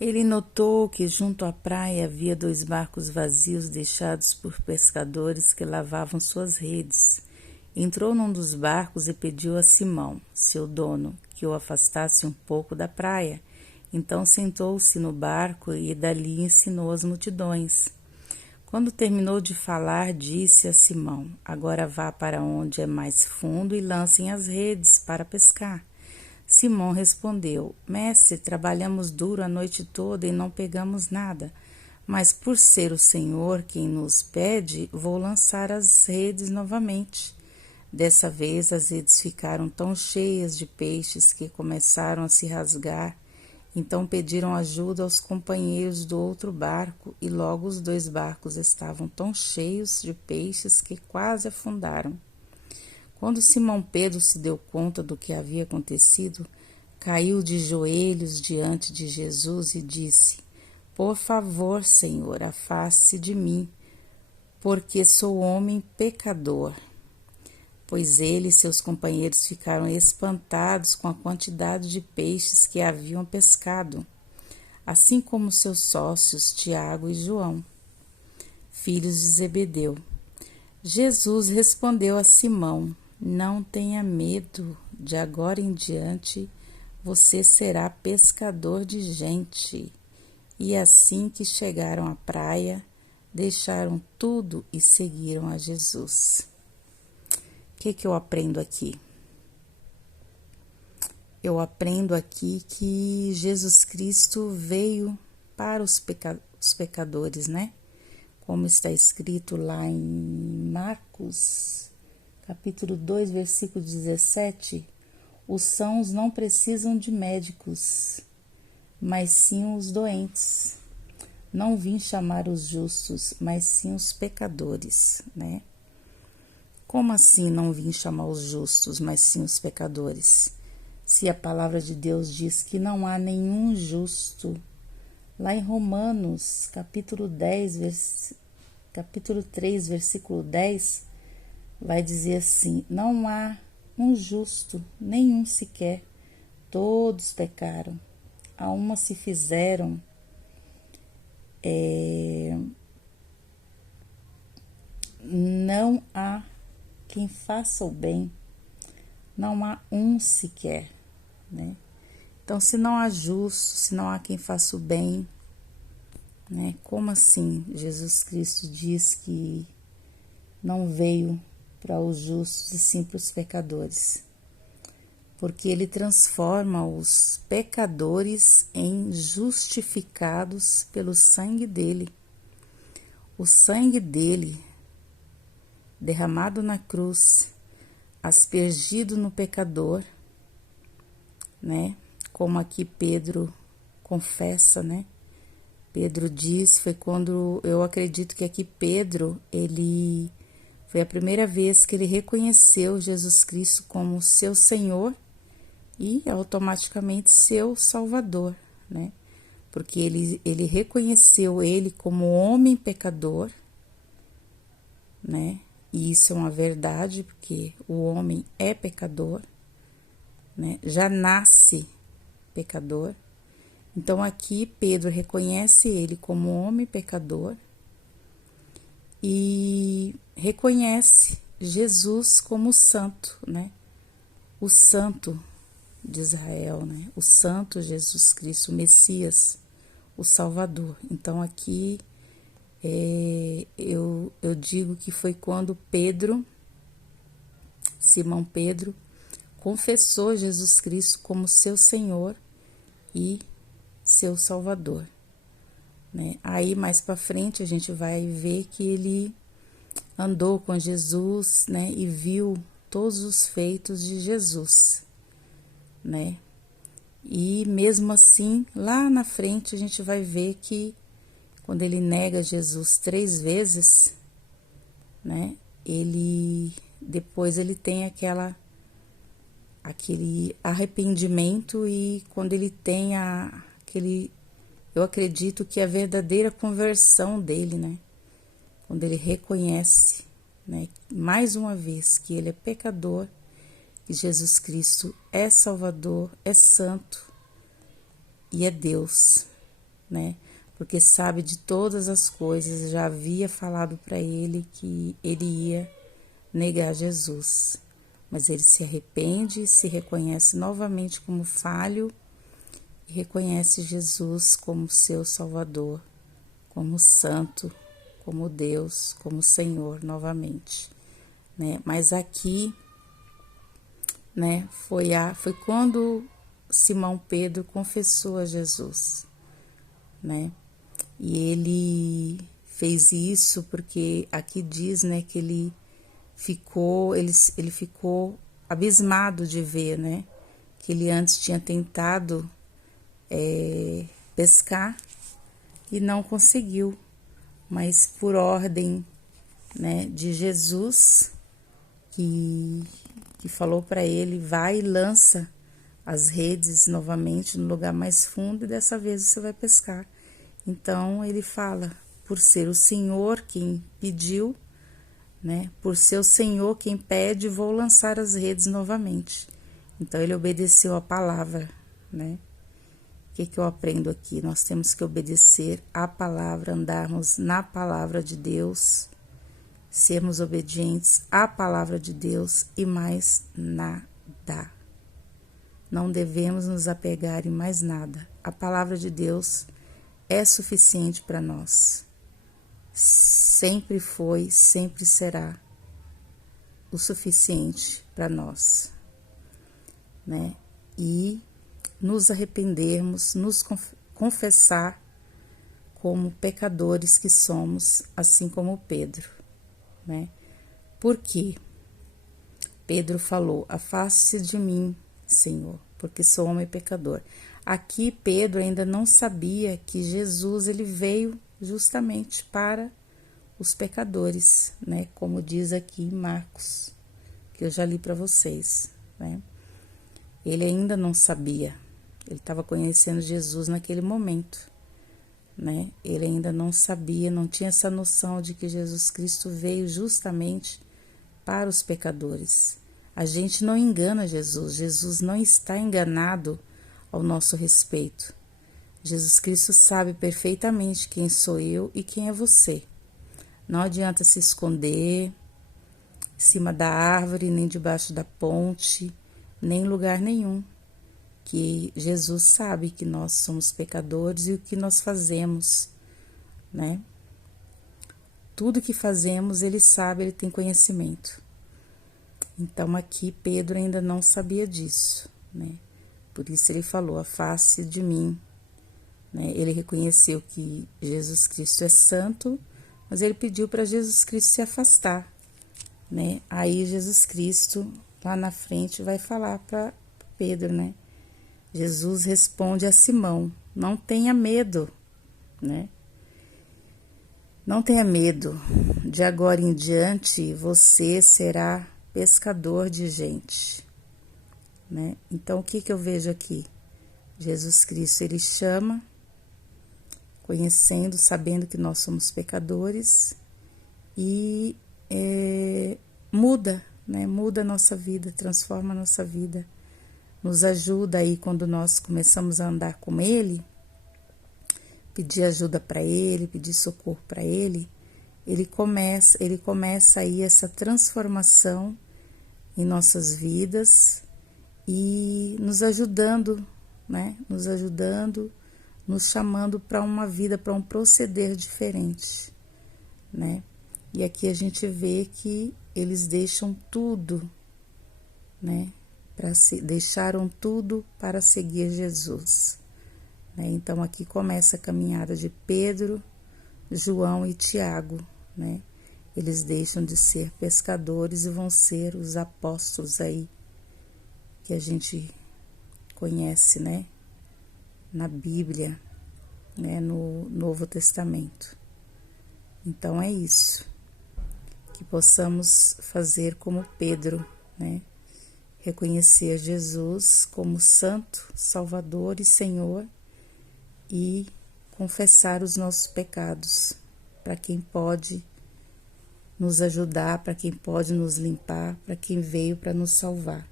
Ele notou que junto à praia havia 2 barcos vazios deixados por pescadores que lavavam suas redes. Entrou num dos barcos e pediu a Simão, seu dono, que o afastasse um pouco da praia. Então sentou-se no barco e dali ensinou as multidões. Quando terminou de falar, disse a Simão: Agora vá para onde é mais fundo e lancem as redes para pescar. Simão respondeu: Mestre, trabalhamos duro a noite toda e não pegamos nada. Mas por ser o Senhor quem nos pede, vou lançar as redes novamente. Dessa vez as redes ficaram tão cheias de peixes que começaram a se rasgar. Então pediram ajuda aos companheiros do outro barco, e logo os 2 barcos estavam tão cheios de peixes que quase afundaram. Quando Simão Pedro se deu conta do que havia acontecido, caiu de joelhos diante de Jesus e disse: Por favor, Senhor, afaste-se de mim, porque sou homem pecador. Pois ele e seus companheiros ficaram espantados com a quantidade de peixes que haviam pescado, assim como seus sócios Tiago e João, filhos de Zebedeu. Jesus respondeu a Simão: Não tenha medo, de agora em diante você será pescador de gente. E assim que chegaram à praia, deixaram tudo e seguiram a Jesus. O que eu aprendo aqui? Eu aprendo aqui que Jesus Cristo veio para os pecadores, né? Como está escrito lá em Marcos, capítulo 2, versículo 17, os sãos não precisam de médicos, mas sim os doentes. Não vim chamar os justos, mas sim os pecadores, né? Como assim não vim chamar os justos, mas sim os pecadores? Se a palavra de Deus diz que não há nenhum justo, lá em Romanos, capítulo 3, versículo 10, vai dizer assim: Não há um justo, nenhum sequer, todos pecaram, a uma se fizeram não há quem faça o bem, não há um sequer, né? Então, se não há justo, se não há quem faça o bem, né? Como assim Jesus Cristo diz que não veio para os justos e sim para os pecadores? Porque ele transforma os pecadores em justificados pelo sangue dele. O sangue dele, derramado na cruz, aspergido no pecador, né? Como aqui Pedro confessa, né? Pedro diz, foi quando eu acredito que aqui Pedro, ele foi a primeira vez que ele reconheceu Jesus Cristo como seu Senhor e automaticamente seu Salvador, né? Porque ele reconheceu ele como homem pecador, né? E isso é uma verdade, porque o homem é pecador, né? Já nasce pecador. Então aqui Pedro reconhece ele como homem pecador e reconhece Jesus como santo, né? O santo de Israel, né? O santo Jesus Cristo, o Messias, o Salvador. Então aqui eu digo que foi quando Simão Pedro, confessou Jesus Cristo como seu Senhor e seu Salvador, né? Aí mais para frente a gente vai ver que ele andou com Jesus, né? E viu todos os feitos de Jesus, né? E mesmo assim, lá na frente a gente vai ver que quando ele nega Jesus 3 vezes, né? Depois ele tem aquele arrependimento e quando ele tem eu acredito que a verdadeira conversão dele, né? Quando ele reconhece, né? Mais uma vez que ele é pecador, que Jesus Cristo é Salvador, é santo e é Deus, né? Porque sabe de todas as coisas, já havia falado para ele que ele ia negar Jesus. Mas ele se arrepende, se reconhece novamente como falho e reconhece Jesus como seu Salvador, como Santo, como Deus, como Senhor novamente, né? Mas aqui, né, foi quando Simão Pedro confessou a Jesus, né? E ele fez isso porque aqui diz, né, que ele ficou abismado de ver, né, que ele antes tinha tentado pescar e não conseguiu, mas por ordem, né, de Jesus, que falou para ele: vai e lança as redes novamente no lugar mais fundo e dessa vez você vai pescar. Então ele fala: por ser o Senhor quem pediu, né, por ser o Senhor quem pede, vou lançar as redes novamente. Então ele obedeceu a palavra, né? O que eu aprendo aqui? Nós temos que obedecer à palavra, andarmos na palavra de Deus, sermos obedientes à palavra de Deus e mais nada. Não devemos nos apegar em mais nada. A palavra de Deus é suficiente para nós. Sempre foi, sempre será o suficiente para nós, né? E nos arrependermos, nos confessar como pecadores que somos, assim como Pedro, né? Por quê? Pedro falou: afaste-se de mim, Senhor, porque sou homem pecador. Aqui Pedro ainda não sabia que Jesus ele veio justamente para os pecadores, né? Como diz aqui em Marcos, que eu já li para vocês, né? Ele ainda não sabia. Ele estava conhecendo Jesus naquele momento, né? Ele ainda não sabia, não tinha essa noção de que Jesus Cristo veio justamente para os pecadores. A gente não engana Jesus. Jesus não está enganado ao nosso respeito. Jesus Cristo sabe perfeitamente quem sou eu e quem é você. Não adianta se esconder em cima da árvore, nem debaixo da ponte, nem em lugar nenhum, que Jesus sabe que nós somos pecadores e o que nós fazemos, né? Tudo que fazemos, ele sabe, ele tem conhecimento. Então aqui Pedro ainda não sabia disso, né? Por isso ele falou: afaste de mim, né? Ele reconheceu que Jesus Cristo é santo, mas ele pediu para Jesus Cristo se afastar, né? Aí Jesus Cristo lá na frente vai falar para Pedro, né? Jesus responde a Simão: não tenha medo, né? Não tenha medo, de agora em diante você será pescador de gente, né? Então, o que eu vejo aqui? Jesus Cristo, ele chama, conhecendo, sabendo que nós somos pecadores e muda, né? Muda a nossa vida, transforma a nossa vida, nos ajuda aí quando nós começamos a andar com ele, pedir ajuda para ele, pedir socorro para ele, ele começa aí essa transformação em nossas vidas e nos ajudando, né? Nos ajudando, nos chamando para uma vida, para um proceder diferente, né? E aqui a gente vê que eles deixam tudo, né? Deixaram tudo para seguir Jesus, né? Então aqui começa a caminhada de Pedro, João e Tiago, né? Eles deixam de ser pescadores e vão ser os apóstolos aí que a gente conhece, né? Na Bíblia, né? No Novo Testamento. Então é isso, que possamos fazer como Pedro, né? Reconhecer Jesus como Santo, Salvador e Senhor e confessar os nossos pecados para quem pode nos ajudar, para quem pode nos limpar, para quem veio para nos salvar.